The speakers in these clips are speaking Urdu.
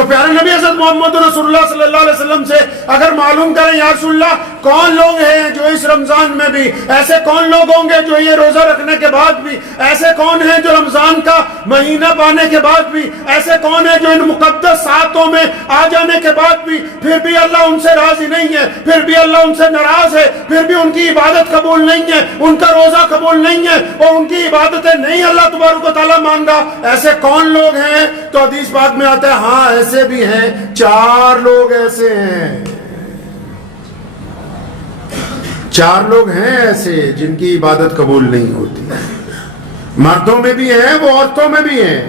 تو پیارے نبی حضرت محمد رسول اللہ صلی اللہ علیہ وسلم سے اگر معلوم کریں یا رسول اللہ کون لوگ ہیں جو اس رمضان میں بھی، ایسے کون لوگ ہوں گے جو یہ روزہ رکھنے کے بعد بھی، ایسے کون ہیں جو رمضان کا مہینہ پانے کے بعد بھی، ایسے کون ہیں جو ان مقدس ساعتوں میں آ جانے کے بعد بھی پھر بھی اللہ ان سے راضی نہیں ہے، پھر بھی اللہ ان سے ناراض ہے، پھر بھی ان کی عبادت قبول نہیں ہے، ان کا روزہ قبول نہیں ہے اور ان کی عبادتیں نہیں اللہ تبارک و تعالیٰ مان رہا، ایسے کون لوگ ہیں؟ تو حدیث پاک میں آتا ہے ہاں ایسے بھی ہیں، 4 لوگ ایسے ہیں، 4 لوگ ہیں ایسے جن کی عبادت قبول نہیں ہوتی، مردوں میں بھی ہیں وہ عورتوں میں بھی ہیں،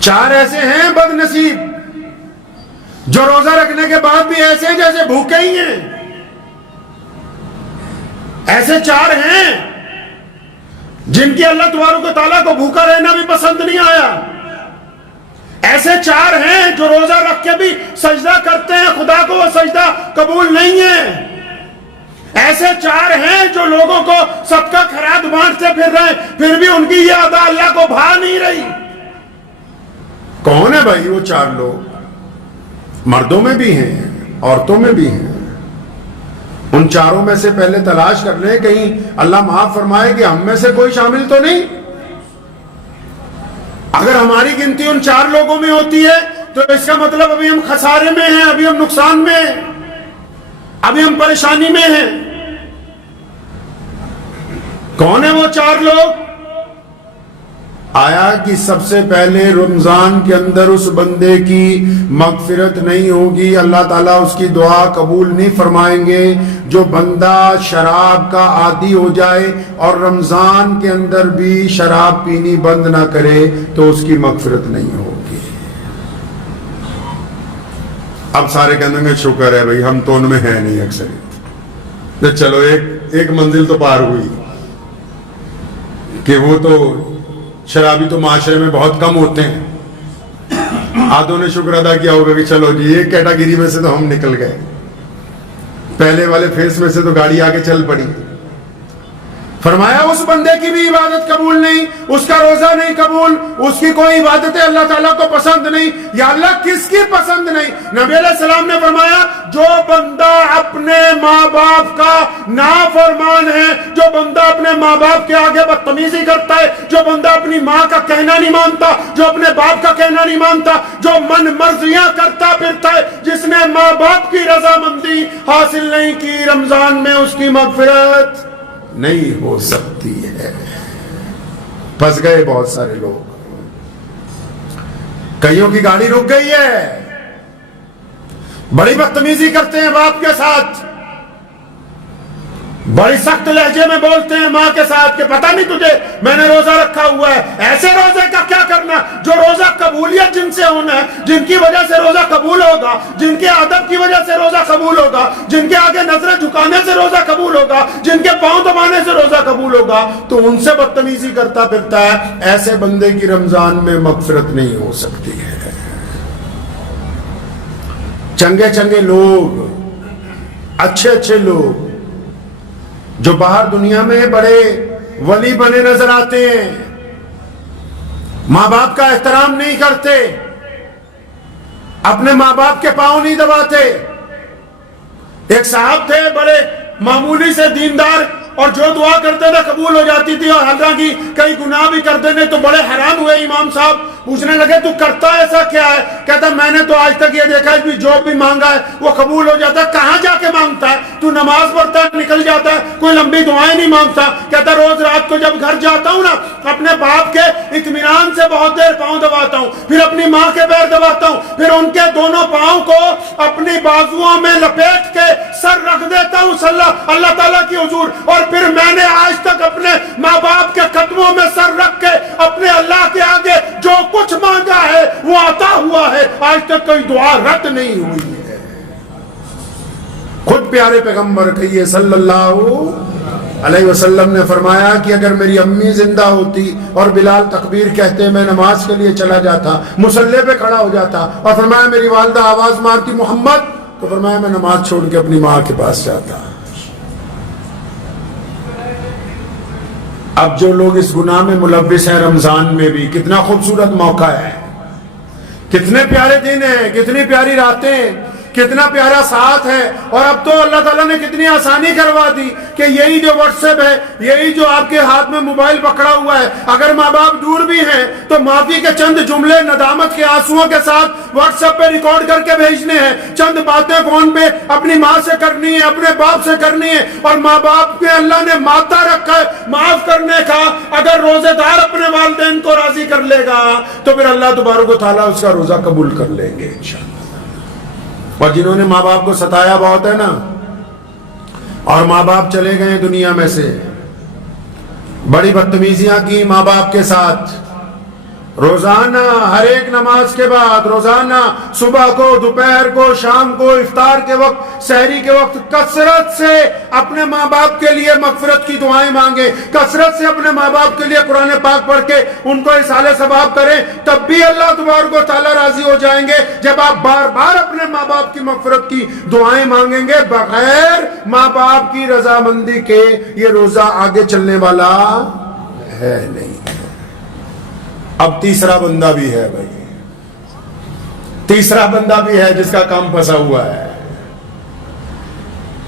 4 ایسے ہیں بد نصیب جو روزہ رکھنے کے بعد بھی ایسے جیسے بھوکے ہی ہیں، ایسے 4 ہیں جن کی اللہ تبارک و تعالیٰ کو بھوکا رہنا بھی پسند نہیں آیا، ایسے 4 ہیں جو روزہ رکھ کے بھی سجدہ کرتے ہیں خدا کو وہ سجدہ قبول نہیں ہے، ایسے 4 ہیں جو لوگوں کو صدقہ خیرات بانٹتے پھر رہے ہیں پھر بھی ان کی یہ ادا اللہ کو بھا نہیں رہی۔ کون ہے بھائی وہ 4 لوگ؟ مردوں میں بھی ہیں عورتوں میں بھی ہیں، ان 4 میں سے پہلے تلاش کر لیں کہیں اللہ معاف فرمائے کہ ہم میں سے کوئی شامل تو نہیں۔ اگر ہماری گنتی ان 4 لوگوں میں ہوتی ہے تو اس کا مطلب ابھی ہم خسارے میں ہیں، ابھی ہم نقصان میں ہیں، ابھی ہم پریشانی میں ہیں۔ کون ہیں وہ 4 لوگ؟ آیا کہ سب سے پہلے رمضان کے اندر اس بندے کی مغفرت نہیں ہوگی، اللہ تعالیٰ اس کی دعا قبول نہیں فرمائیں گے جو بندہ شراب کا عادی ہو جائے اور رمضان کے اندر بھی شراب پینی بند نہ کرے تو اس کی مغفرت نہیں ہوگی۔ اب سارے کہنے گے شکر ہے بھائی ہم تو ان میں ہیں نہیں اکثریت، چلو ایک منزل تو پار ہوئی کہ وہ تو شرابی تو معاشرے میں بہت کم ہوتے ہیں، آدھوں نے شکر ادا کیا ہوگا کہ چلو جی ایک کیٹاگری میں سے تو ہم نکل گئے، پہلے والے فیس میں سے تو گاڑی آگے چل پڑی۔ فرمایا اس بندے کی بھی عبادت قبول نہیں، اس کا روزہ نہیں قبول، اس کی کوئی عبادت اللہ تعالیٰ کو پسند نہیں۔ یا اللہ کس کی پسند نہیں؟ نبی علیہ السلام نے فرمایا جو بندہ اپنے ماں باپ کا نافرمان ہے، جو بندہ اپنے ماں باپ کے آگے بدتمیزی کرتا ہے، جو بندہ اپنی ماں کا کہنا نہیں مانتا، جو اپنے باپ کا کہنا نہیں مانتا، جو من مرضیاں کرتا پھرتا ہے، جس نے ماں باپ کی رضامندی حاصل نہیں کی، رمضان میں اس کی مغفرت نہیں ہو سکتی ہے۔ پھنس گئے بہت سارے لوگ، کئیوں کی گاڑی رک گئی ہے، بڑی بدتمیزی کرتے ہیں باپ کے ساتھ، بڑی سخت لہجے میں بولتے ہیں ماں کے ساتھ کہ پتہ نہیں تجھے میں نے روزہ رکھا ہوا ہے۔ ایسے روزے کا کیا کرنا جو روزہ قبولیت جن سے ہونا ہے، جن کی وجہ سے روزہ قبول ہوگا، جن کے ادب کی وجہ سے روزہ قبول ہوگا، جن کے آگے نظریں جھکانے سے روزہ قبول ہوگا، جن کے پاؤں دبانے سے روزہ قبول ہوگا، تو ان سے بدتمیزی کرتا پھرتا ہے، ایسے بندے کی رمضان میں مغفرت نہیں ہو سکتی ہے۔ چنگے چنگے لوگ، اچھے اچھے لوگ جو باہر دنیا میں بڑے ولی بنے نظر آتے ہیں، ماں باپ کا احترام نہیں کرتے، اپنے ماں باپ کے پاؤں نہیں دباتے۔ ایک صاحب تھے بڑے معمولی سے دیندار، اور جو دعا کرتے تھے قبول ہو جاتی تھی، اور حالانکہ کئی گناہ بھی کرتے تھے، تو بڑے حیران ہوئے امام صاحب، پوچھنے لگے تو کرتا ایسا کیا ہے؟ کہتا میں نے تو آج تک یہ دیکھا ہے بھی جو بھی مانگا ہے وہ قبول ہو جاتا ہے۔ کہاں جا کے مانگتا ہے؟ تو نماز پڑھتا ہے نکل جاتا ہے، کوئی لمبی دعائیں نہیں مانگتا۔ کہتا روز رات کو جب گھر جاتا ہوں نا، اپنے باپ کے اطمینان سے بہت دیر پاؤں دباتا ہوں، پھر اپنی ماں کے پیر دباتا ہوں، پھر ان کے دونوں پاؤں کو اپنی بازوؤں میں لپیٹ کے سر رکھ دیتا ہوں اللہ تعالیٰ کی حضور، اور پھر میں نے آج تک اپنے ماں باپ کے قدموں میں سر رکھ کے اپنے اللہ کے آگے جو کچھ مانگا ہے وہ عطا ہوا ہے، آج تک کوئی دعا رد نہیں ہوئی ہے۔ خود پیارے پیغمبر کہیے صلی اللہ علیہ وسلم نے فرمایا کہ اگر میری امی زندہ ہوتی اور بلال تکبیر کہتے میں نماز کے لیے چلا جاتا، مصلی پہ کھڑا ہو جاتا، اور فرمایا میری والدہ آواز مارتی محمد، تو فرمایا میں نماز چھوڑ کے اپنی ماں کے پاس جاتا۔ اب جو لوگ اس گناہ میں ملوث ہیں رمضان میں بھی، کتنا خوبصورت موقع ہے کتنے پیارے دن ہیں، کتنی پیاری راتیں، کتنا پیارا ساتھ ہے. اور اب تو اللہ تعالیٰ نے کتنی آسانی کروا دی کہ یہی جو واٹس ایپ ہے، یہی جو آپ کے ہاتھ میں موبائل پکڑا ہوا ہے، اگر ماں باپ دور بھی ہیں تو معافی کے چند جملے ندامت کے آنسوؤں کے ساتھ واٹس ایپ پہ ریکارڈ کر کے بھیجنے ہیں. چند باتیں فون پہ اپنی ماں سے کرنی ہے، اپنے باپ سے کرنی ہے. اور ماں باپ کے اللہ نے ماتا رکھا ہے معاف کرنے کا. اگر روزے دار اپنے والدین کو راضی کر لے گا تو پھر اللہ تبارک و تعالیٰ اس کا روزہ قبول کر لیں گے انشاءاللہ. اور جنہوں نے ماں باپ کو ستایا بہت ہے نا، اور ماں باپ چلے گئے دنیا میں سے، بڑی بدتمیزیاں کی ماں باپ کے ساتھ، روزانہ ہر ایک نماز کے بعد، روزانہ صبح کو، دوپہر کو، شام کو، افطار کے وقت، سحری کے وقت کثرت سے اپنے ماں باپ کے لیے مغفرت کی دعائیں مانگیں، کثرت سے اپنے ماں باپ کے لیے قرآن پاک پڑھ کے ان کو ایصال ثواب کریں. تب بھی اللہ تبارک و تعالیٰ راضی ہو جائیں گے جب آپ بار بار اپنے ماں باپ کی مغفرت کی دعائیں مانگیں گے. بغیر ماں باپ کی رضامندی کے یہ روزہ آگے چلنے والا ہے نہیں. اب تیسرا بندہ بھی ہے بھائی، تیسرا بندہ بھی ہے جس کا کام پھنسا ہوا ہے.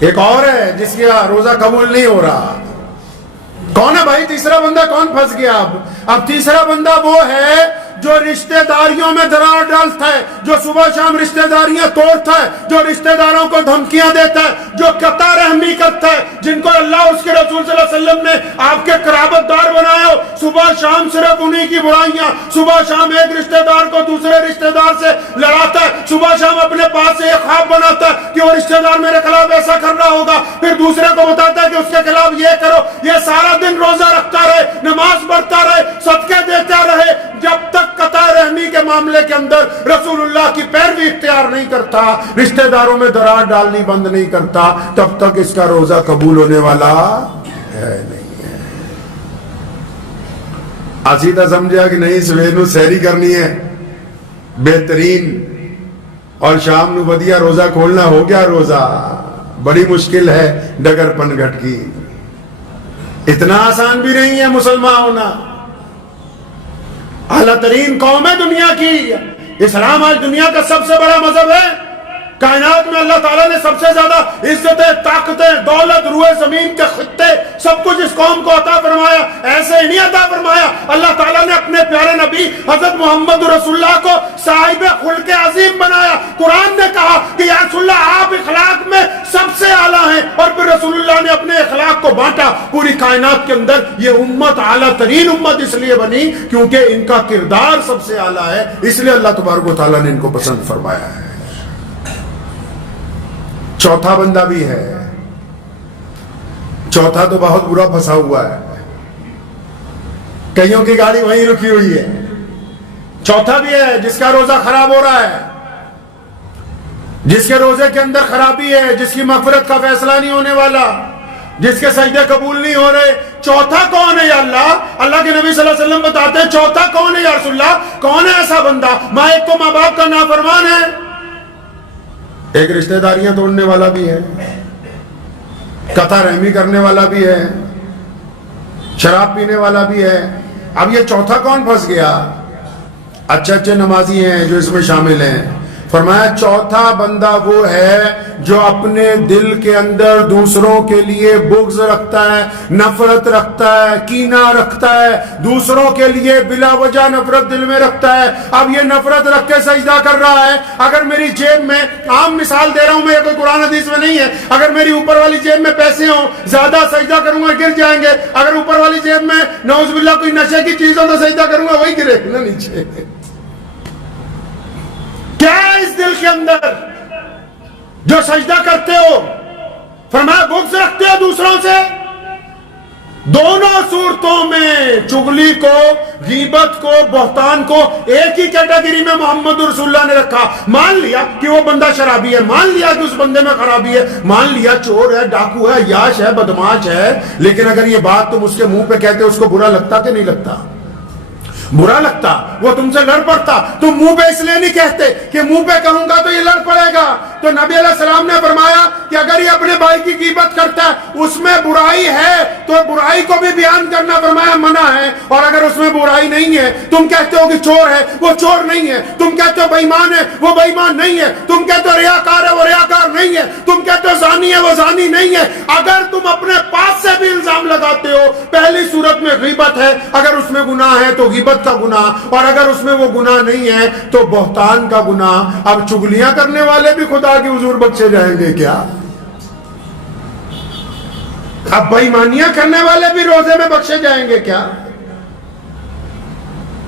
ایک اور ہے جس کا روزہ قبول نہیں ہو رہا. کون ہے بھائی تیسرا بندہ؟ کون پھنس گیا؟ اب تیسرا بندہ وہ ہے جو رشتہ داریوں میں درار ڈالتا ہے، جو صبح شام رشتہ داریاں توڑتا ہے، جو رشتہ داروں کو دھمکیاں دیتا ہے، جو قطع رحمی کرتا ہے، جن کو اللہ اس کے رسول صلی اللہ علیہ وسلم نے آپ کے قرابت دار بنایا ہو. صبح شام صرف انہی کی برائیاں، صبح شام ایک رشتہ دار کو دوسرے رشتہ دار سے لڑاتا ہے، صبح شام اپنے پاس سے ایک خواب بناتا ہے کہ وہ رشتہ دار میرے خلاف ایسا کر رہا ہوگا، پھر دوسرے کو بتاتا ہے کہ اس کے خلاف یہ کرو. یہ سارا دن روزہ رکھتا رہے، نماز پڑھتا رہے، صدقے دیتا رہے، جب تک قطع رحمی کے معاملے کے اندر رسول اللہ کی پیروی اختیار نہیں کرتا، رشتہ داروں میں درار ڈالنی بند نہیں کرتا، تب تک اس کا روزہ قبول ہونے والا ہے نہیں ہے. آسیدہ سمجھا کہ نہیں سویر نو سحری کرنی ہے بہترین، اور شام نو ودیا روزہ کھولنا ہو گیا روزہ. بڑی مشکل ہے ڈگر پن گھٹ کی. اتنا آسان بھی نہیں ہے مسلمان ہونا. اعلیٰ ترین قوم ہے دنیا کی. اسلام آج دنیا کا سب سے بڑا مذہب ہے. کائنات میں اللہ تعالیٰ نے سب سے زیادہ عزتیں، طاقتیں، دولت، روئے زمین کے خطے سب کچھ اس قوم کو عطا فرمایا. ایسے ہی نہیں عطا فرمایا، اللہ تعالیٰ نے اپنے پیارے نبی حضرت محمد رسول اللہ کو صاحب خلق عظیم بنایا. قرآن نے کہا کہ یا رسول اللہ آپ اخلاق میں سب سے اعلیٰ ہیں، اور پھر رسول اللہ نے اپنے اخلاق کو بانٹا پوری کائنات کے اندر. یہ امت اعلیٰ ترین امت اس لیے بنی کیونکہ ان کا کردار سب سے اعلیٰ ہے، اس لیے اللہ تبارک و تعالیٰ نے ان کو پسند فرمایا ہے. چوتھا بندہ بھی ہے. چوتھا تو بہت برا پھنسا ہوا ہے، کئیوں کی گاڑی وہیں رکی ہوئی ہے. چوتھا بھی ہے جس کا روزہ خراب ہو رہا ہے، جس کے روزے کے اندر خرابی ہے، جس کی مغفرت کا فیصلہ نہیں ہونے والا، جس کے سجدے قبول نہیں ہو رہے. چوتھا کون ہے یا اللہ؟ اللہ کے نبی صلی اللہ علیہ وسلم بتاتے ہیں چوتھا کون ہے یا رسول اللہ؟ کون ہے ایسا بندہ؟ ایک تو ماں باپ کا نافرمان ہے، ایک رشتہ داریاں توڑنے والا بھی ہے، قطع رحمی کرنے والا بھی ہے، شراب پینے والا بھی ہے. اب یہ چوتھا کون پھنس گیا؟ اچھے نمازی ہیں جو اس میں شامل ہیں. فرمایا چوتھا بندہ وہ ہے جو اپنے دل کے اندر دوسروں کے لیے بغض رکھتا ہے، نفرت رکھتا ہے، کینہ رکھتا ہے، دوسروں کے لیے بلا وجہ نفرت دل میں رکھتا ہے. اب یہ نفرت رکھ کے سجدہ کر رہا ہے. اگر میری جیب میں، عام مثال دے رہا ہوں میں، کوئی قرآن حدیث میں نہیں ہے، اگر میری اوپر والی جیب میں پیسے ہوں زیادہ سجدہ کروں گا گر جائیں گے. اگر اوپر والی جیب میں نعوذ باللہ کوئی نشے کی چیز ہو تو سجدہ کروں گا وہی گرے نا نیچے. کیا ہے اس دل کے اندر جو سجدہ کرتے ہو؟ فرمایا بغض رکھتے ہو دوسروں سے. دونوں صورتوں میں چغلی کو، غیبت کو، بہتان کو ایک ہی کیٹیگری میں محمد رسول اللہ نے رکھا. مان لیا کہ وہ بندہ شرابی ہے، مان لیا کہ اس بندے میں خرابی ہے، مان لیا چور ہے، ڈاکو ہے، عیاش ہے، بدماش ہے. لیکن اگر یہ بات تم اس کے منہ پہ کہتے اس کو برا لگتا کہ نہیں لگتا؟ برا لگتا. وہ تم سے لڑ پڑتا. تم منہ پہ اس لیے نہیں کہتے کہ منہ پہ کہوں گا تو یہ لڑ پڑے گا. تو نبی علیہ السلام نے فرمایا کہ اگر یہ اپنے بھائی کی غیبت کرتا ہے اس میں برائی ہے تو برائی کو بھی بیان کرنا فرمایا منع ہے، اور اگر اس میں برائی نہیں ہے، تم کہتے ہو کہ چور ہے وہ چور نہیں ہے، تم کہتے ہو بے ایمان ہے وہ بے ایمان نہیں ہے، تم کہتے ہو ریاکار ہے وہ ریاکار نہیں ہے، تم کہتے ہو زانی ہے وہ زانی نہیں ہے، اگر تم اپنے پاس سے بھی الزام لگاتے ہو، پہلی صورت میں غیبت ہے، اگر اس میں گناہ ہے تو غیبت کا گناہ، اور اگر اس میں وہ گناہ نہیں ہے تو بہتان کا گناہ۔ اب چگلیاں کرنے والے بھی خدا کے حضور بخشے جائیں گے کیا؟ اب بے ایمانیاں کرنے والے بھی روزے میں بخشے جائیں گے کیا؟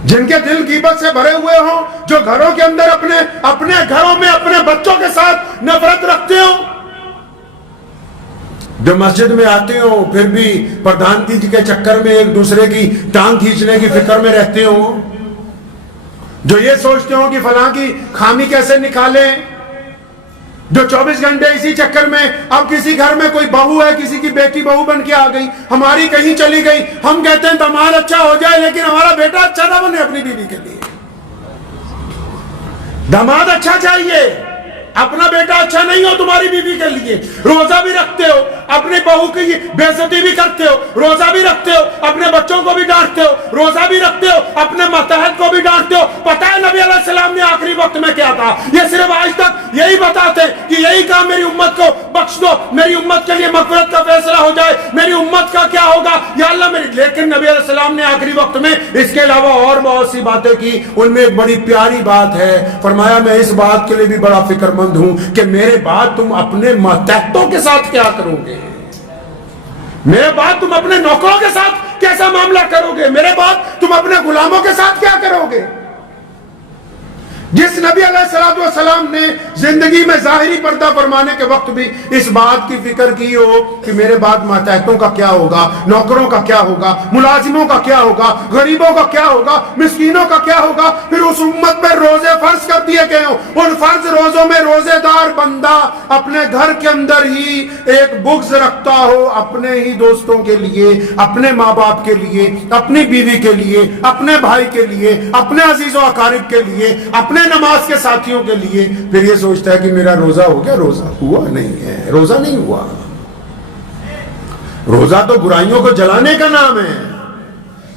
جن کے دل غیبت سے بھرے ہوئے ہوں، جو گھروں کے اندر اپنے گھروں میں اپنے بچوں کے ساتھ نفرت رکھتے ہوں، جو مسجد میں آتے ہوں پھر بھی پردھانتی جی کے چکر میں ایک دوسرے کی ٹانگ کھینچنے کی فکر میں رہتے ہوں، جو یہ سوچتے ہوں کہ فلاں کی خامی کیسے نکالیں، جو 24 گھنٹے اسی چکر میں، اب کسی گھر میں کوئی بہو ہے، کسی کی بیٹی بہو بن کے آ گئی، ہماری کہیں چلی گئی، ہم کہتے ہیں داماد اچھا ہو جائے لیکن ہمارا بیٹا اچھا نہ بنے اپنی بیوی کے لیے۔ داماد اچھا چاہیے، اپنا بیٹا اچھا نہیں ہو تمہاری بیوی کے لیے۔ روزہ بھی رکھتے ہو، اپنی بہو کی بے عزتی بھی کرتے ہو، روزہ بھی رکھتے ہو، اپنے بچوں کو بھی ڈانٹتے ہو، روزہ بھی رکھتے ہو، اپنے ماتحت کو بھی ڈانٹتے ہو۔ پتہ ہے نبی علیہ السلام نے آخری وقت میں کیا کہا؟ یہ صرف آج تک یہی بتاتے کہ یہی کہا میری امت کو بخش دو، میری امت کے لیے مغفرت کا فیصلہ ہو جائے، میری امت کا کیا ہوگا یا اللہ میری۔ لیکن نبی علیہ السلام نے آخری وقت میں اس کے علاوہ اور بہت سی باتیں کی، ان میں ایک بڑی پیاری بات ہے، فرمایا میں اس بات کے لیے بھی بڑا فکر مند ہوں کہ میرے بعد تم اپنے ماتحتوں کے ساتھ کیا کرو گے، میرے بعد تم اپنے نوکروں کے ساتھ کیسا معاملہ کرو گے، میرے بعد تم اپنے غلاموں کے ساتھ کیا کرو گے۔ جس نبی علیہ السلام نے زندگی میں ظاہری پردہ فرمانے کے وقت بھی اس بات کی فکر کی ہو کہ میرے بعد ماتحتوں کا کیا ہوگا، نوکروں کا کیا ہوگا، ملازموں کا کیا ہوگا، غریبوں کا کیا ہوگا، مسکینوں کا کیا ہوگا، پھر اس امت میں روزے فرض کر دیے گئے ہوں، ان فرض روزوں میں روزے دار بندہ اپنے گھر کے اندر ہی ایک بغض رکھتا ہو اپنے ہی دوستوں کے لیے، اپنے ماں باپ کے لیے، اپنی بیوی کے لیے، اپنے بھائی کے لیے، اپنے عزیز و اقارب کے لیے، اپنے نماز کے ساتھیوں کے لیے، پھر یہ سوچتا ہے کہ میرا روزہ ہو گیا۔ روزہ ہوا نہیں ہے، روزہ نہیں ہوا۔ روزہ تو برائیوں کو جلانے کا نام ہے،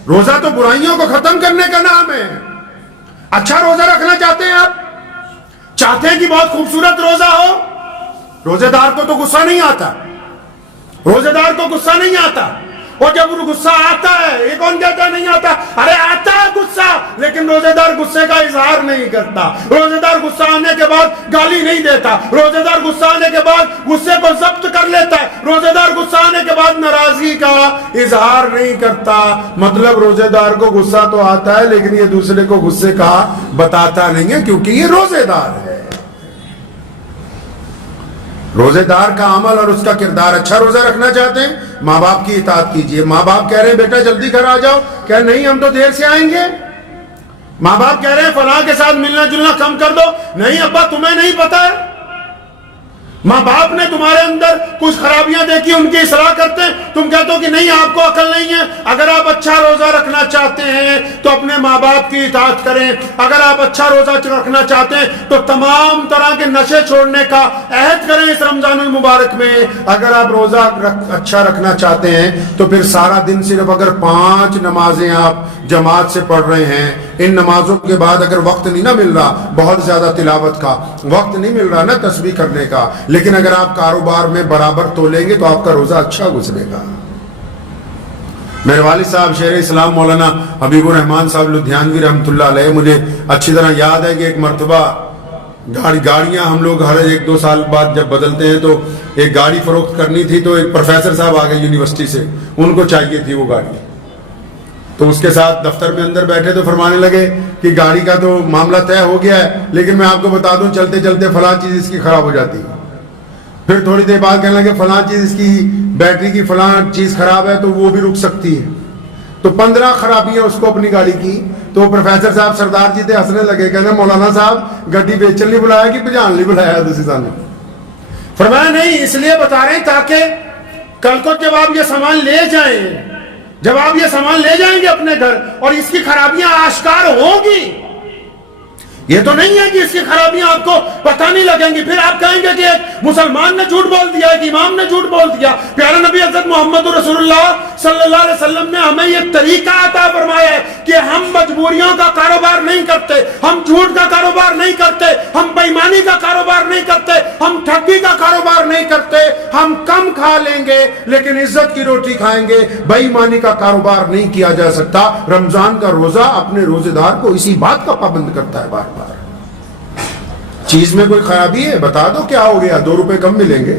روزہ تو برائیوں کو ختم کرنے کا نام ہے۔ اچھا روزہ رکھنا چاہتے ہیں آپ، چاہتے ہیں کہ بہت خوبصورت روزہ ہو، روزے دار کو تو غصہ نہیں آتا، روزے دار کو غصہ نہیں آتا، اور جب غصہ آتا ہے، یہ کون کہتا ہے نہیں آتا؟ ارے آتا ہے غصہ، لیکن روزے دار غصے کا اظہار نہیں کرتا، روزے دار غصہ آنے کے بعد گالی نہیں دیتا، روزے دار غصہ آنے کے بعد غصے کو ضبط کر لیتا ہے، روزے دار غصہ آنے کے بعد ناراضگی کا اظہار نہیں کرتا۔ مطلب روزے دار کو غصہ تو آتا ہے لیکن یہ دوسرے کو غصے کا بتاتا نہیں ہے، کیونکہ یہ روزے دار ہے۔ روزے دار کا عمل اور اس کا کردار اچھا۔ روزہ رکھنا چاہتے ہیں، ماں باپ کی اطاعت کیجئے۔ ماں باپ کہہ رہے ہیں بیٹا جلدی گھر آ جاؤ، کہ نہیں ہم تو دیر سے آئیں گے۔ ماں باپ کہہ رہے ہیں فلاں کے ساتھ ملنا جلنا کم کر دو، نہیں ابا تمہیں نہیں پتا ہے۔ ماں باپ نے تمہارے اندر کچھ خرابیاں دیکھی، ان کی اصلاح کرتے ہیں، تم کہتے ہو کہ نہیں آپ کو عقل نہیں ہے۔ اگر آپ اچھا روزہ رکھنا چاہتے ہیں تو اپنے ماں باپ کی اطاعت کریں، اگر آپ اچھا روزہ رکھنا چاہتے ہیں تو تمام طرح کے نشے چھوڑنے کا عہد کریں اس رمضان المبارک میں۔ اگر آپ روزہ اچھا رکھنا چاہتے ہیں تو پھر سارا دن صرف اگر 5 نمازیں آپ جماعت سے پڑھ رہے ہیں، ان نمازوں کے بعد اگر وقت نہیں نہ مل رہا بہت زیادہ تلاوت کا، وقت نہیں مل رہا نا تسبیح کرنے کا، لیکن اگر آپ کاروبار میں برابر تولیں گے تو آپ کا روزہ اچھا گزرے گا۔ میرے والد صاحب شیخ اسلام مولانا حبیب الرحمان صاحب لدھیانوی رحمۃ اللہ علیہ، مجھے اچھی طرح یاد ہے کہ ایک مرتبہ گاڑیاں ہم لوگ ہر 1-2 سال بعد جب بدلتے ہیں تو ایک گاڑی فروخت کرنی تھی، تو ایک پروفیسر صاحب آ گئے یونیورسٹی سے، ان کو چاہیے تھی وہ گاڑی، تو اس کے ساتھ دفتر میں اندر بیٹھے تو فرمانے لگے کہ گاڑی کا تو معاملہ طے ہو گیا ہے، لیکن میں آپ کو بتا دوں چلتے چلتے فلاں چیز اس کی خراب ہو جاتی ہے۔ پھر تھوڑی دیر بعد کہنے لگے فلاں چیز اس کی بیٹری کی فلاں چیز خراب ہے تو وہ بھی رک سکتی ہے۔ تو 15 خرابیاں اس کو اپنی گاڑی کی۔ تو پروفیسر صاحب سردار جی تھے، ہنسنے لگے، کہنے مولانا صاحب گڈی بیچن نہیں بلایا کہ بجان نہیں بلایا تسی سانو؟ فرمایا نہیں، اس لیے بتا رہے ہیں تاکہ کل کو جب آپ یہ سامان لے جائیں، جب آپ یہ سامان لے جائیں گے اپنے گھر اور اس کی خرابیاں آشکار ہوں گی یہ تو نہیں ہے کہ اس کی خرابیاں آپ کو پتہ نہیں لگیں گی. پھر آپ کہیں گے کہ ایک مسلمان نے جھوٹ بول دیا, ایک امام نے جھوٹ بول دیا. پیارے نبی حضرت محمد رسول اللہ صلی اللہ علیہ وسلم نے ہمیں یہ طریقہ عطا فرمایا ہے کہ ہم مجبوریوں کا کاروبار نہیں کرتے, ہم جھوٹ کا کاروبار نہیں کرتے, ہم بے ایمانی کا کاروبار نہیں کرتے, ہم ٹھگی کا کاروبار نہیں کرتے. ہم کم کھا لیں گے لیکن عزت کی روٹی کھائیں گے. بے ایمانی کا کاروبار نہیں کیا جا سکتا. رمضان کا روزہ اپنے روزے دار کو اسی بات کا پابند کرتا ہے. بار بار چیز میں کوئی خرابی ہے بتا دو, کیا ہو گیا, 2 روپے کم ملیں گے,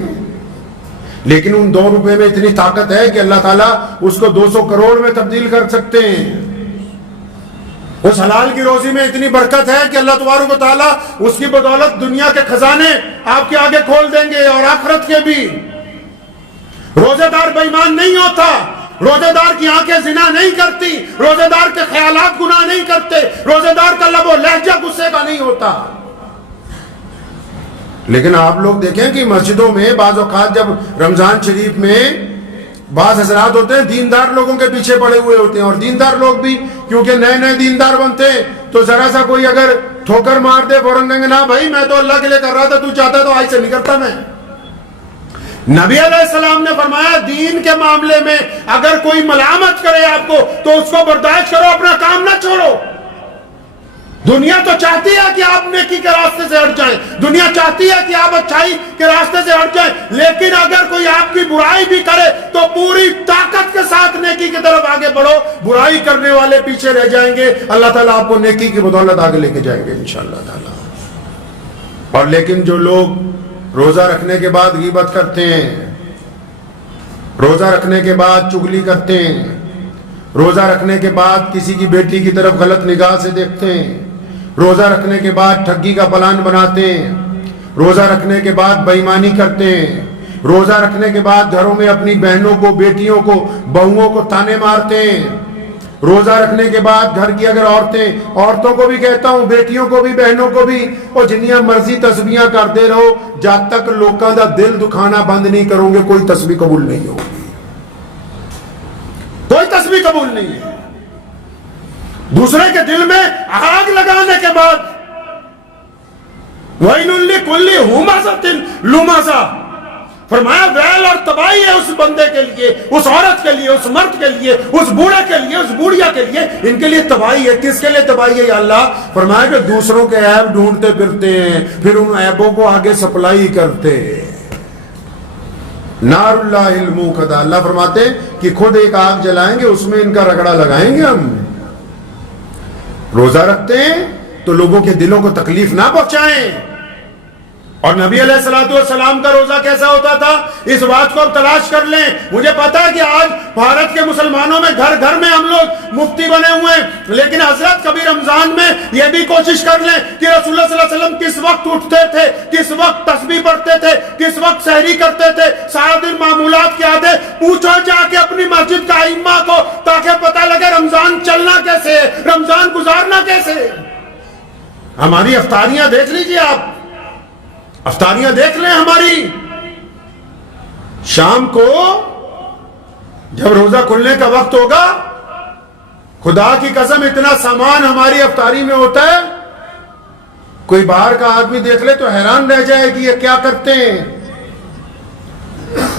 لیکن ان 2 روپے میں اتنی طاقت ہے کہ اللہ تعالیٰ اس کو 200 کروڑ میں تبدیل کر سکتے ہیں. اس حلال کی روزی میں اتنی برکت ہے کہ اللہ تبارک و تعالیٰ اس کی بدولت دنیا کے خزانے آپ کے آگے کھول دیں گے اور آخرت کے بھی. روزے دار بے ایمان نہیں ہوتا, روزے دار کی آنکھیں زنا نہیں کرتی, روزے دار کے خیالات گناہ نہیں کرتے, روزے دار کا لب و لہجہ غصے کا نہیں ہوتا. لیکن آپ لوگ دیکھیں کہ مسجدوں میں بعض اوقات جب رمضان شریف میں بعض حضرات ہوتے ہیں دیندار لوگوں کے پیچھے پڑے ہوئے ہوتے ہیں, اور دیندار لوگ بھی کیونکہ نئے نئے دیندار بنتے ہیں تو ذرا سا کوئی اگر ٹھوکر مار دے فوراً کہیں گے نا بھائی میں تو اللہ کے لیے کر رہا تھا, تو چاہتا تو آج سے نہیں کرتا میں. نبی علیہ السلام نے فرمایا دین کے معاملے میں اگر کوئی ملامت کرے آپ کو تو اس کو برداشت کرو, اپنا کام نہ چھوڑو. دنیا تو چاہتی ہے کہ آپ نیکی کے راستے سے ہٹ جائیں, دنیا چاہتی ہے کہ آپ اچھائی کے راستے سے ہٹ جائیں, لیکن اگر کوئی آپ کی برائی بھی کرے تو پوری طاقت کے ساتھ نیکی کی طرف آگے بڑھو. برائی کرنے والے پیچھے رہ جائیں گے, اللہ تعالیٰ آپ کو نیکی کی بدولت آگے لے کے جائیں گے انشاءاللہ تعالیٰ. اور لیکن جو لوگ روزہ رکھنے کے بعد غیبت کرتے ہیں, روزہ رکھنے کے بعد چغلی کرتے ہیں, روزہ رکھنے کے بعد کسی کی بیٹی کی طرف غلط نگاہ سے دیکھتے ہیں, روزہ رکھنے کے بعد ٹھگی کا پلان بناتے ہیں, روزہ رکھنے کے بعد بے ایمانی کرتے ہیں, روزہ رکھنے کے بعد گھروں میں اپنی بہنوں کو, بیٹیوں کو, بہوؤں کو تانے مارتے ہیں, روزہ رکھنے کے بعد گھر کی اگر عورتوں کو بھی کہتا ہوں, بیٹیوں کو بھی, بہنوں کو بھی, اور جنیاں مرضی تسبیحاں کرتے رہو, جب تک لوکاں دا دل دکھانا بند نہیں کرو گے کوئی تسبیح قبول نہیں ہوگی, کوئی تسبیح قبول نہیں ہے. دوسرے کے دل میں آگ لگانے کے بعد وَيْلٌ لِكُلِّ هُمَزَةٍ لُمَزَةٍ فرمایا ویل اور تباہی ہے اس بندے کے لیے, اس عورت کے لیے, اس مرد کے لیے, اس بوڑھے کے لیے, اس بوڑھیا کے لیے, ان کے لیے تباہی ہے. کس کے لیے تباہی ہے یا اللہ؟ فرمایا کہ دوسروں کے عیب ڈھونڈتے پھرتے ہیں, پھر ان عیبوں کو آگے سپلائی کرتے. نار اللہ الموقدہ, اللہ فرماتے ہیں کہ خود ایک آگ جلائیں گے, اس میں ان کا رگڑا لگائیں گے ہم. روزہ رکھتے ہیں تو لوگوں کے دلوں کو تکلیف نہ پہنچائیں. اور نبی علیہ السلام کا روزہ کیسا ہوتا تھا اس بات کو اب تلاش کر لیں. مجھے پتا ہے کہ آج بھارت کے مسلمانوں میں گھر گھر میں ہم لوگ مفتی بنے ہوئے ہیں, لیکن حضرت کبھی رمضان میں یہ بھی کوشش کر لیں کہ رسول اللہ صلی اللہ علیہ وسلم کس وقت اٹھتے تھے, کس وقت تسبیح پڑھتے تھے, کس وقت سحری کرتے تھے, سارا دن معمولات کے عادے پوچھو جا کے اپنی مسجد کا ائمہ کو, تاکہ پتہ لگے رمضان چلنا کیسے ہے, رمضان گزارنا کیسے ہے. ہماری افطاریاں دیکھ لیجئے آپ, افطاریاں دیکھ لیں ہماری. شام کو جب روزہ کھلنے کا وقت ہوگا, خدا کی قسم اتنا سامان ہماری افطاری میں ہوتا ہے, کوئی باہر کا آدمی دیکھ لے تو حیران رہ جائے کہ یہ کیا کرتے ہیں.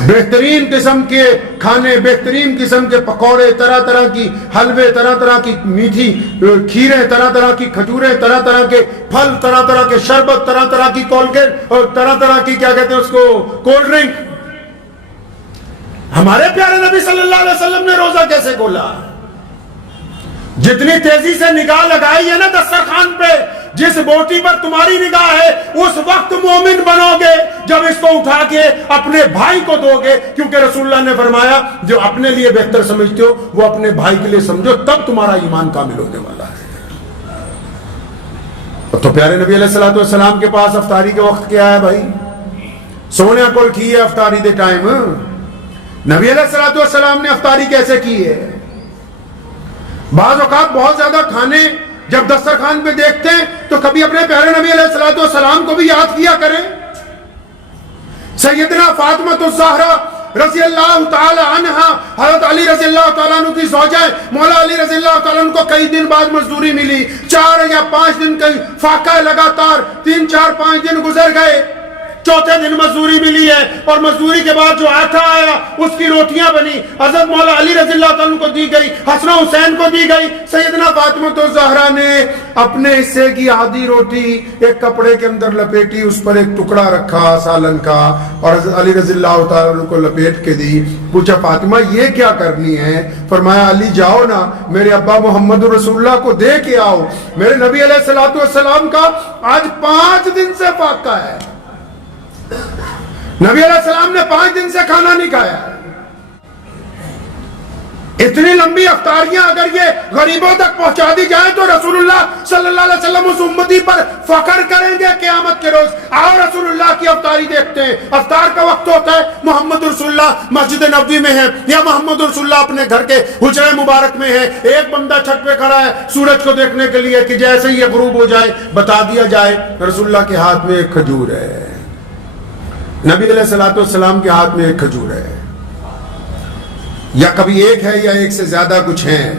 بہترین قسم کے کھانے, بہترین قسم کے پکوڑے, طرح طرح کی حلوے, طرح طرح کی میٹھی کھیریں, طرح طرح کی کھجوریں, طرح طرح کے پھل, طرح طرح کے شربت, طرح طرح کی کولگیٹ اور طرح طرح کی کیا کہتے ہیں اس کو کولڈ ڈرنک. ہمارے پیارے نبی صلی اللہ علیہ وسلم نے روزہ کیسے کھولا؟ جتنی تیزی سے نگاہ لگائی ہے نا دسترخوان پہ, جس بوٹی پر تمہاری نگاہ ہے اس وقت مومن بنو گے جب اس کو اٹھا کے اپنے بھائی کو دو گے, کیونکہ رسول اللہ نے فرمایا جو اپنے لیے بہتر سمجھتے ہو وہ اپنے بھائی کے لیے سمجھو, تب تمہارا ایمان کامل ہونے والا ہے. تو پیارے نبی علیہ السلام کے پاس افطاری کے وقت کیا ہے بھائی؟ سونے کول کی ہے افطاری دے ٹائم. نبی علیہ السلام نے افطاری کیسے کی ہے؟ بعض اوقات بہت زیادہ کھانے جب دسترخوان پہ دیکھتے ہیں تو کبھی اپنے پیارے نبی علیہ السلام کو بھی یاد کیا کریں. سیدنا فاطمہ الزہرا رضی اللہ تعالی عنہ، حضرت علی رضی اللہ تعالیٰ عنہ کی زوجہ مولا علی رضی اللہ تعالیٰ عنہ کو کئی دن بعد مزدوری ملی، 4 یا 5 دن کا فاقہ لگاتار 3 4 5 دن گزر گئے، چوتھے دن مزدوری ملی ہے، اور مزدوری کے بعد جو آٹا آیا اس کی روٹیاں بنی، حضرت مولا علی رضی اللہ تعالیٰ عنہ کو دی گئی، حسن و حسین کو دی گئی، سیدنا فاطمہ الزہرا نے اپنے حصے کی آدھی روٹی ایک کپڑے کے اندر لپیٹی، اس پر ایک ٹکڑا رکھا سالن کا، اور حضرت علی رضی اللہ تعالیٰ عنہ کو لپیٹ کے دی۔ پوچھا فاطمہ یہ کیا کرنی ہے؟ فرمایا علی جاؤ نا میرے ابا محمد رسول اللہ کو دے کے آؤ، میرے نبی علیہ الصلوۃ والسلام کا آج 5 دن سے فاقہ ہے، نبی علیہ السلام نے 5 دن سے کھانا نہیں کھایا۔ اتنی لمبی افطاریاں اگر یہ غریبوں تک پہنچا دی جائیں تو رسول اللہ صلی اللہ علیہ وسلم اس امتی پر فخر کریں گے قیامت کے روز۔ آؤ رسول اللہ کی افطاری دیکھتے ہیں۔ افطار کا وقت ہوتا ہے، محمد رسول اللہ مسجد نبوی میں ہے یا محمد رسول اللہ اپنے گھر کے حجرہ مبارک میں ہے، ایک بندہ چھت پہ کھڑا ہے سورج کو دیکھنے کے لیے کہ جیسے ہی یہ غروب ہو جائے بتا دیا جائے رسول اللہ کے ہاتھ میں ایک کھجور ہے، نبی علیہ الصلوۃ والسلام کے ہاتھ میں ایک کھجور ہے، یا کبھی ایک ہے یا ایک سے زیادہ کچھ ہیں۔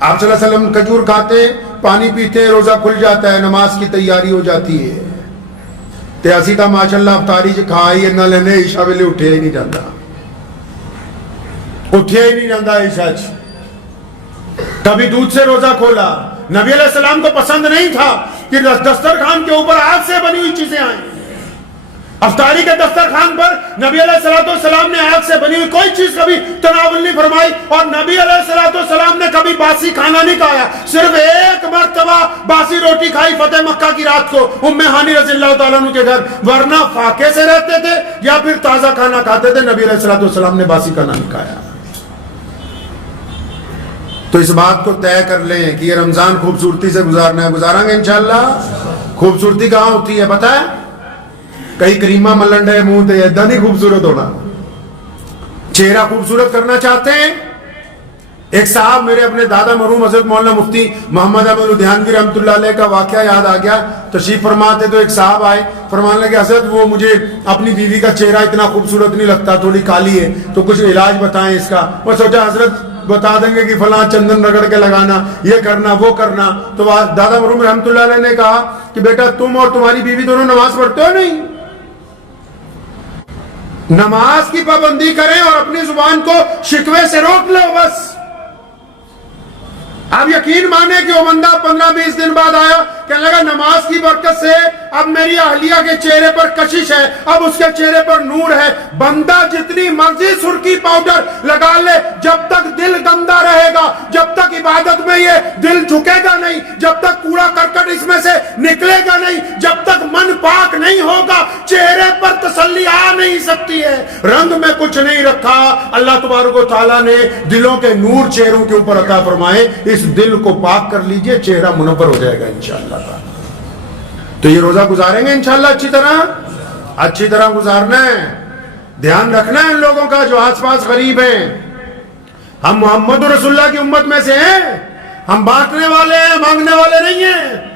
آپ صلی اللہ علیہ وسلم کھجور کھاتے، پانی پیتے، روزہ کھل جاتا ہے، نماز کی تیاری ہو جاتی ہے، تے اسی تا ماشاءاللہ افطاری جو کھائی نہ لینے عشاء ویلے اٹھیا ہی نہیں جاتا، اٹھیا ہی نہیں جاتا عشاء۔ کبھی دودھ سے روزہ کھولا، نبی علیہ السلام کو پسند نہیں تھا کہ دسترخوان کے اوپر آگ سے بنی ہوئی چیزیں آئیں۔ افطاری کے دسترخوان پر نبی علیہ السلام نے آگ سے بنی ہوئی کوئی چیز کبھی تناول نہیں فرمائی، اور نبی علیہ السلام نے کبھی باسی کھانا نہیں کھایا، صرف ایک مرتبہ باسی روٹی کھائی فتح مکہ کی رات کو ام ہانی رضی اللہ تعالیٰ عنہ کے گھر، ورنہ فاقے سے رہتے تھے یا پھر تازہ کھانا کھاتے تھے، نبی علیہ السلام نے باسی کھانا نہیں کھایا۔ تو اس بات کو طے کر لیں کہ یہ رمضان خوبصورتی سے گزارنا ہے، گزاریں گے انشاءاللہ۔ خوبصورتی کہاں ہوتی ہے پتہ ہے؟ کئی کریمہ ملنڈے منہ تے ایدا نہیں خوبصورت ہونا۔ چہرہ خوبصورت کرنا چاہتے ہیں؟ ایک صاحب میرے اپنے دادا مرحوم حضرت مولانا مفتی محمد احمد لدھیانوی رحمۃ اللہ علیہ کا واقعہ یاد آ گیا۔ تشریف فرماتے تو ایک صاحب آئے، فرمانے لگے حضرت وہ مجھے اپنی بیوی کا چہرہ اتنا خوبصورت نہیں لگتا، تھوڑی کالی ہے، تو کچھ علاج بتائیں اس کا۔ میں سوچا حضرت بتا دیں گے کہ فلاں چندن رگڑ کے لگانا، یہ کرنا وہ کرنا۔ تو دادا مرحوم رحمۃ اللہ علیہ نے کہا کہ بیٹا تم اور تمہاری بیوی دونوں نماز پڑھتے ہو نہیں؟ نماز کی پابندی کریں اور اپنی زبان کو شکوے سے روک لو بس۔ آپ یقین مانے کہ وہ بندہ 15-20 دن بعد آیا، کہنے لگا نماز کی برکت سے اب میری اہلیہ کے چہرے پر کشش ہے، اب اس کے چہرے پر نور ہے۔ بندہ جتنی مرضی سرخی پاؤڈر لگا لے، جب تک دل گندا رہے گا، جب تک عبادت میں یہ دل جھکے گا نہیں، جب تک کوڑا کرکٹ اس میں سے نکلے گا نہیں، جب تک من پاک نہیں ہوگا، چہرے پر تسلی آ نہیں سکتی ہے۔ رنگ میں کچھ نہیں رکھا، اللہ تبارک و تعالیٰ نے دلوں کے نور چہروں کے اوپر عطا فرمائے، اس دل کو پاک کر لیجئے، چہرہ منور ہو جائے گا انشاءاللہ تعالی۔ تو یہ روزہ گزاریں گے انشاءاللہ اچھی طرح گزارنا ہے۔ دھیان رکھنا ہے ان لوگوں کا جو آس پاس غریب ہیں۔ ہم محمد رسول اللہ کی امت میں سے ہیں، ہم بانٹنے والے ہیں، مانگنے والے نہیں ہیں۔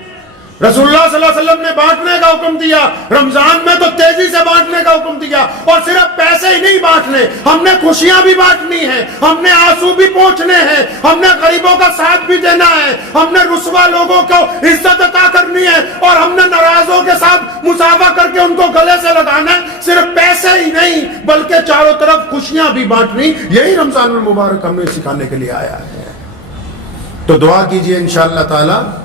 رسول اللہ صلی اللہ علیہ وسلم نے بانٹنے کا حکم دیا، رمضان میں تو تیزی سے بانٹنے کا حکم دیا، اور صرف پیسے ہی نہیں بانٹنے، ہم نے خوشیاں بھی بانٹنی ہیں، ہم نے آنسو بھی پہنچنے ہیں، ہم نے غریبوں کا ساتھ بھی دینا ہے، ہم نے رسوا لوگوں کو عزت عطا کرنی ہے، اور ہم نے ناراضوں کے ساتھ مصافحہ کر کے ان کو گلے سے لگانا ہے۔ صرف پیسے ہی نہیں بلکہ چاروں طرف خوشیاں بھی بانٹنی، یہی رمضان المبارک ہمیں سکھانے کے لیے آیا ہے۔ تو دعا کیجئے انشاءاللہ تعالی۔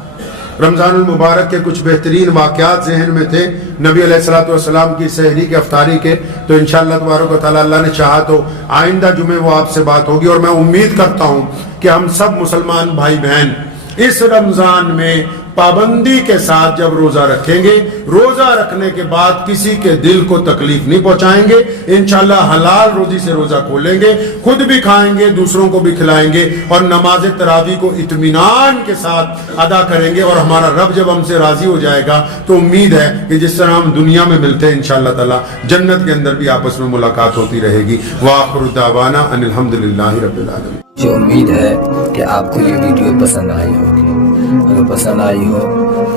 رمضان المبارک کے کچھ بہترین واقعات ذہن میں تھے نبی علیہ الصلوۃ والسلام کی سحری کے افطاری کے، تو انشاءاللہ تبارک و تعالی اللہ نے چاہا تو آئندہ جمعے وہ آپ سے بات ہوگی، اور میں امید کرتا ہوں کہ ہم سب مسلمان بھائی بہن اس رمضان میں پابندی کے ساتھ جب روزہ رکھیں گے، روزہ رکھنے کے بعد کسی کے دل کو تکلیف نہیں پہنچائیں گے، انشاءاللہ حلال روزی سے روزہ کھولیں گے، خود بھی کھائیں گے، دوسروں کو بھی کھلائیں گے، اور نماز تراویح کو اطمینان کے ساتھ ادا کریں گے، اور ہمارا رب جب ہم سے راضی ہو جائے گا تو امید ہے کہ جس طرح ہم دنیا میں ملتے ہیں انشاءاللہ تعالی جنت کے اندر بھی آپس میں ملاقات ہوتی رہے گی۔ وآخر دعوانا ان الحمدللہ رب العالمین۔ مجھے امید ہے کہ آپ کو یہ ویڈیو پسند آئی ہوگی۔ اگر پسند آئی ہو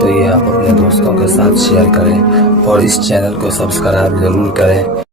تو یہ آپ اپنے دوستوں کے ساتھ شیئر کریں، اور اس چینل کو سبسکرائب ضرور کریں۔